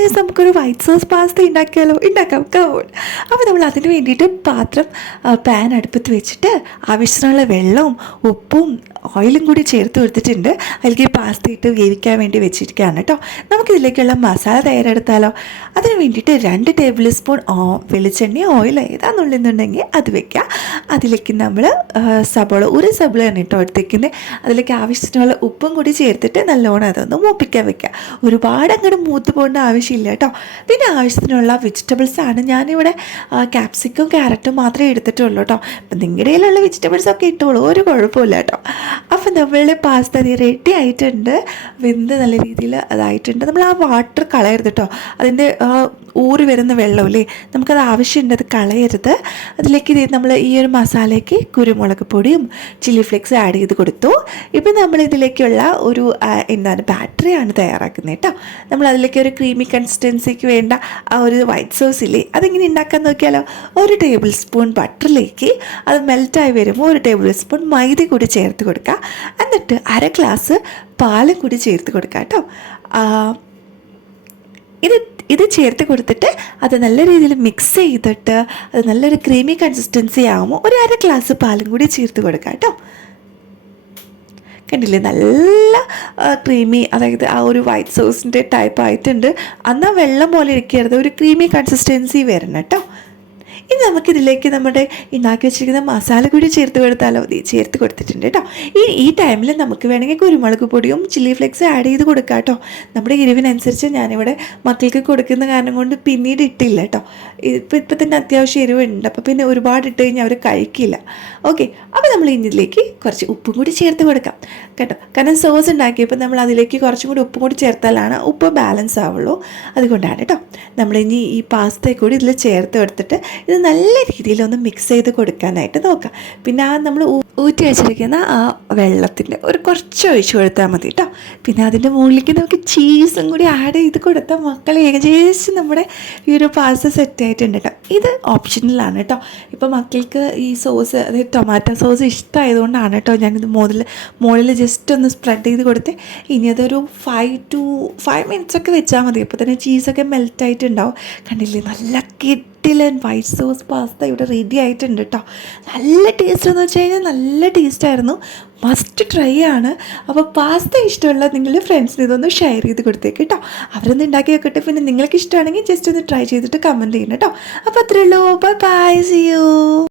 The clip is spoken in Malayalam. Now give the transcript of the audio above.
ഗൈസ് നമുക്കൊരു വൈറ്റ് സോസ് പാസ്ത ഉണ്ടാക്കിയാലോ ഉണ്ടാക്കാം കവോൾ അപ്പോൾ നമ്മൾ അതിന് വേണ്ടിയിട്ട് പാത്രം പാൻ അടുപ്പത്ത് വെച്ചിട്ട് ആവശ്യത്തിനുള്ള വെള്ളവും ഉപ്പും ഓയിലും കൂടി ചേർത്ത് കൊടുത്തിട്ടുണ്ട്. അതിലേക്ക് പാസ്ത ഇട്ട് വേവിക്കാൻ വേണ്ടി വെച്ചിരിക്കുകയാണ് കേട്ടോ. നമുക്കിതിലേക്കുള്ള മസാല തയ്യാറെടുത്താലോ? അതിന് വേണ്ടിയിട്ട് രണ്ട് ടേബിൾ സ്പൂൺ വെളിച്ചെണ്ണ ഓയിൽ ഏതാണെന്നുള്ളതെന്നുണ്ടെങ്കിൽ അത് വെക്കുക അതിലേക്ക് നമ്മൾ സബോള ഒരു സബോളയാണ് കേട്ടോ എടുത്തേക്കുന്നത് അതിലേക്ക് ആവശ്യത്തിനുള്ള ഉപ്പും കൂടി ചേർത്തിട്ട് നല്ലോണം അതൊന്ന് മൂപ്പിക്കാൻ വെക്കുക ഒരുപാട് അങ്ങോട്ട് മൂത്ത് പോകേണ്ട ആവശ്യമില്ല കേട്ടോ. പിന്നെ ആവശ്യത്തിനുള്ള വെജിറ്റബിൾസാണ് ഞാനിവിടെ ക്യാപ്സിക്കും ക്യാരറ്റും മാത്രമേ എടുത്തിട്ടുള്ളൂ കേട്ടോ. അപ്പം നിങ്ങളുടെ കയ്യിലുള്ള വെജിറ്റബിൾസ് ഒക്കെ ഇട്ടോളൂ ഒരു കുഴപ്പമില്ല കേട്ടോ. അപ്പം നമ്മളുടെ പാസ്ത റെഡി ആയിട്ടുണ്ട്. വെന്ത് നല്ല രീതിയിൽ അതായിട്ടുണ്ട്. നമ്മൾ ആ വാട്ടർ കളയരുത് കേട്ടോ. അതിന്റെ ഊറി വരുന്ന വെള്ളമില്ലേ നമുക്കത് ആവശ്യമുണ്ട് അത് കളയരുത്. അതിലേക്ക് നമ്മൾ ഈ ഒരു മസാലയ്ക്ക് കുരുമുളക് പൊടിയും ചില്ലി ഫ്ലേക്സ് ആഡ് ചെയ്ത് കൊടുത്തു. ഇപ്പം നമ്മൾ ഇതിലേക്കുള്ള ഒരു എന്താണ് ബാറ്ററിയാണ് തയ്യാറാക്കുന്നത് കേട്ടോ. നമ്മൾ അതിലേക്ക് ഒരു ക്രീമി കൺസിസ്റ്റൻസിക്ക് വേണ്ട ആ ഒരു വൈറ്റ് സോസ് ഇല്ലേ അതെങ്ങനെ ഉണ്ടാക്കാൻ നോക്കിയാലോ? ഒരു ടേബിൾ സ്പൂൺ ബട്ടറിലേക്ക് അത് മെൽറ്റായി വരുമ്പോൾ ഒരു ടേബിൾ സ്പൂൺ മൈദ കൂടി ചേർത്ത് കൊടുക്കുക. എന്നിട്ട് അര ഗ്ലാസ് പാലും കൂടി ചേർത്ത് കൊടുക്കുക കേട്ടോ. ഇത് ഇത് ചേർത്ത് കൊടുത്തിട്ട് അത് നല്ല രീതിയിൽ മിക്സ് ചെയ്തിട്ട് അത് നല്ലൊരു ക്രീമി കൺസിസ്റ്റൻസി ആകുമ്പോൾ ഒരു അര ഗ്ലാസ് പാലും കൂടി ചേർത്ത് കൊടുക്കാം കേട്ടോ. കണ്ടില്ലേ? നല്ല ക്രീമി അതായത് ആ ഒരു വൈറ്റ് സോസിന്റെ ടൈപ്പ് ആയിട്ടുണ്ട്. അന്നാ വെള്ളം പോലെ ഇരിക്കരുത്. ഒരു ക്രീമി കൺസിസ്റ്റൻസി വരണം കേട്ടോ. ഇനി നമുക്കിതിലേക്ക് നമ്മുടെ ഉണ്ടാക്കി വെച്ചിരിക്കുന്ന മസാല കൂടി ചേർത്ത് കൊടുത്താലോ? മതി ചേർത്ത് കൊടുത്തിട്ടുണ്ട് കേട്ടോ. ഈ ഈ ടൈമിൽ നമുക്ക് വേണമെങ്കിൽ കുരുമുളക് പൊടിയും ചില്ലി ഫ്ലേക്സ് ആഡ് ചെയ്ത് കൊടുക്കാം കേട്ടോ. നമ്മുടെ എരിവിനനുസരിച്ച് ഞാനിവിടെ മക്കൾക്ക് കൊടുക്കുന്ന കാരണം കൊണ്ട് പിന്നീട് ഇട്ടില്ല കേട്ടോ. ഇപ്പം ഇപ്പം തന്നെ അത്യാവശ്യം എരിവുണ്ട്. അപ്പോൾ പിന്നെ ഒരുപാട് ഇട്ട് കഴിഞ്ഞാൽ അവർ കഴിക്കില്ല. ഓക്കെ അപ്പോൾ നമ്മൾ ഇതിലേക്ക് കുറച്ച് ഉപ്പും കൂടി ചേർത്ത് കൊടുക്കാം. കേട്ടോ. കാരണം സോസ് ഉണ്ടാക്കിയപ്പോൾ നമ്മൾ അതിലേക്ക് കുറച്ചും കൂടി ഉപ്പും കൂടി ചേർത്താലാണ് ഉപ്പ് ബാലൻസ് ആവുള്ളൂ. അതുകൊണ്ടാണ് കേട്ടോ. നമ്മളിനി ഈ പാസ്ത കൂടി ഇതിൽ ചേർത്ത് കൊടുത്തിട്ട് ഇത് നല്ല രീതിയിലൊന്ന് മിക്സ് ചെയ്ത് കൊടുക്കാനായിട്ട് നോക്കാം. പിന്നെ ആ നമ്മൾ ഊറ്റി വെച്ചിരിക്കുന്ന ആ വെള്ളത്തിന്റെ ഒരു കുറച്ച് ഒഴിച്ച് കൊടുത്താൽ മതി കേട്ടോ പിന്നെ അതിന്റെ മുകളിലേക്ക് നമുക്ക് ചീസും കൂടി ആഡ് ചെയ്ത് കൊടുത്താൽ മക്കൾ ഏകദേശം നമ്മുടെ ഈ ഒരു പാസ്ത സെറ്റ് ആയിട്ടുണ്ട് കേട്ടോ ഇത് ഓപ്ഷണലാണ് കേട്ടോ ഇപ്പോൾ മക്കൾക്ക് ഈ സോസ് അതായത് ടൊമാറ്റോ സോസ് ഇഷ്ടമായതുകൊണ്ടാണ് കേട്ടോ ഞാനിത് മുതൽ മുകളിൽ ജസ്റ്റ് ഒന്ന് സ്പ്രെഡ് ചെയ്ത് കൊടുത്ത്. ഇനി അതൊരു ഫൈവ് ടു ഫൈവ് മിനിറ്റ്സ് ഒക്കെ വെച്ചാൽ മതി. അപ്പോൾ തന്നെ ചീസൊക്കെ മെൽറ്റ് ആയിട്ടുണ്ടാവും. കണ്ടില്ലേ? നല്ല കിട്ടിലൻ വൈറ്റ് സോസ് പാസ്ത ഇവിടെ റെഡി ആയിട്ടുണ്ട് കേട്ടോ നല്ല ടേസ്റ്റ് എന്ന് വെച്ച് കഴിഞ്ഞാൽ നല്ല ടേസ്റ്റായിരുന്നു മസ്റ്റ് ട്രൈ ആണ്. അപ്പോൾ പാസ്ത ഇഷ്ടമുള്ള നിങ്ങളുടെ ഫ്രണ്ട്സിന് ഇതൊന്ന് ഷെയർ ചെയ്ത് കൊടുത്തേക്ക് കേട്ടോ അവരൊന്ന് ഉണ്ടാക്കി വെക്കട്ടെ പിന്നെ നിങ്ങൾക്ക് ഇഷ്ടമാണെങ്കിൽ ജസ്റ്റ് ഒന്ന് ട്രൈ ചെയ്തിട്ട് കമന്റ് ചെയ്യണം കേട്ടോ അപ്പോൾ അത്രയേ ഉള്ളൂ. Bye bye C U